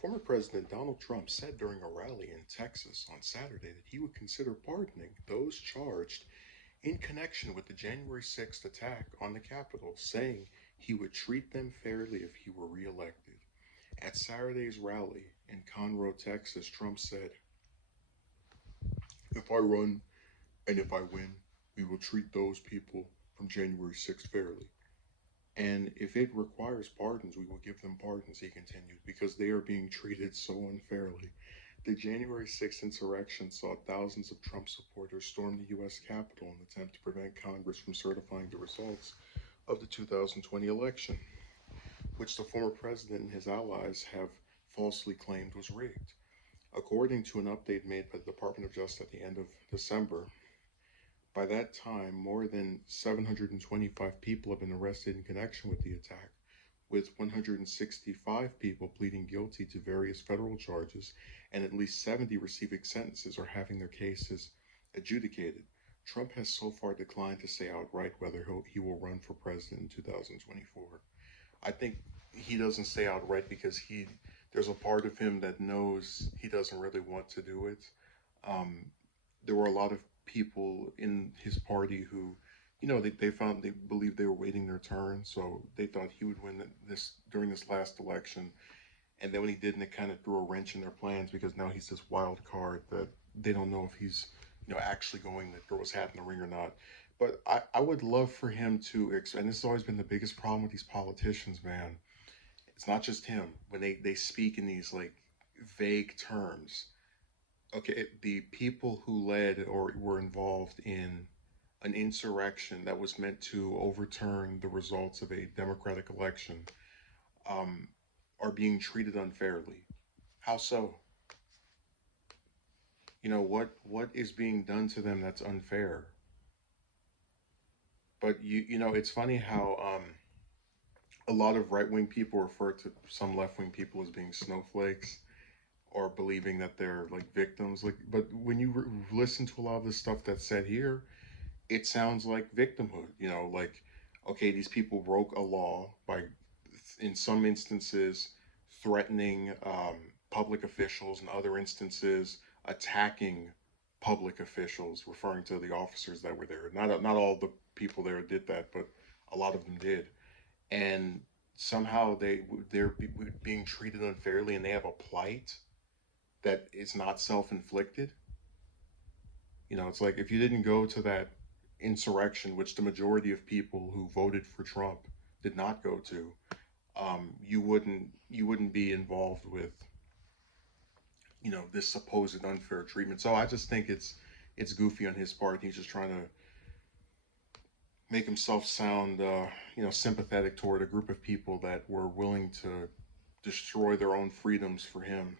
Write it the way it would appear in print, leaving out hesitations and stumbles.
Former President Donald Trump said during a rally in Texas on Saturday that he would consider pardoning those charged in connection with the January 6th attack on the Capitol, saying he would treat them fairly if he were reelected. At Saturday's rally in Conroe, Texas, Trump said, "If I run and if I win, we will treat those people from January 6th fairly. And if it requires pardons, we will give them pardons," he continued, because they are being treated so unfairly. The January 6th insurrection saw thousands of Trump supporters storm the U.S. Capitol in an attempt to prevent Congress from certifying the results of the 2020 election, which the former president and his allies have falsely claimed was rigged. According to an update made by the Department of Justice at the end of December, by that time, more than 725 people have been arrested in connection with the attack, with 165 people pleading guilty to various federal charges and at least 70 receiving sentences or having their cases adjudicated. Trump has so far declined to say outright whether he will run for president in 2024. I think he doesn't say outright because there's a part of him that knows he doesn't really want to do it. Um, there were a lot of people in his party who, they believed they were waiting their turn, so they thought he would win this during this last election. And then when he didn't, it kind of threw a wrench in their plans because now he's this wild card that they don't know if he's, actually going to throw his hat in the ring or not. But I would love for him to, and this has always been the biggest problem with these politicians, man. It's not just him. When they speak in these like vague terms, okay, the people who led or were involved in an insurrection that was meant to overturn the results of a democratic election um, are being treated unfairly. How so? What is being done to them that's unfair? But it's funny how a lot of right wing people refer to some left wing people as being snowflakes or believing that they're like victims. Like, but when you listen to a lot of the stuff that's said here, it sounds like victimhood. Like, okay, these people broke a law by, in some instances, threatening public officials, in other instances, attacking public officials, referring to the officers that were there. Not all the people there did that, but a lot of them did. And somehow they're being treated unfairly, and they have a plight that is not self-inflicted. It's like if you didn't go to that insurrection, which the majority of people who voted for Trump did not go to, you wouldn't be involved with this supposed unfair treatment. So I just think it's goofy on his part. He's just trying to make himself sound sympathetic toward a group of people that were willing to destroy their own freedoms for him.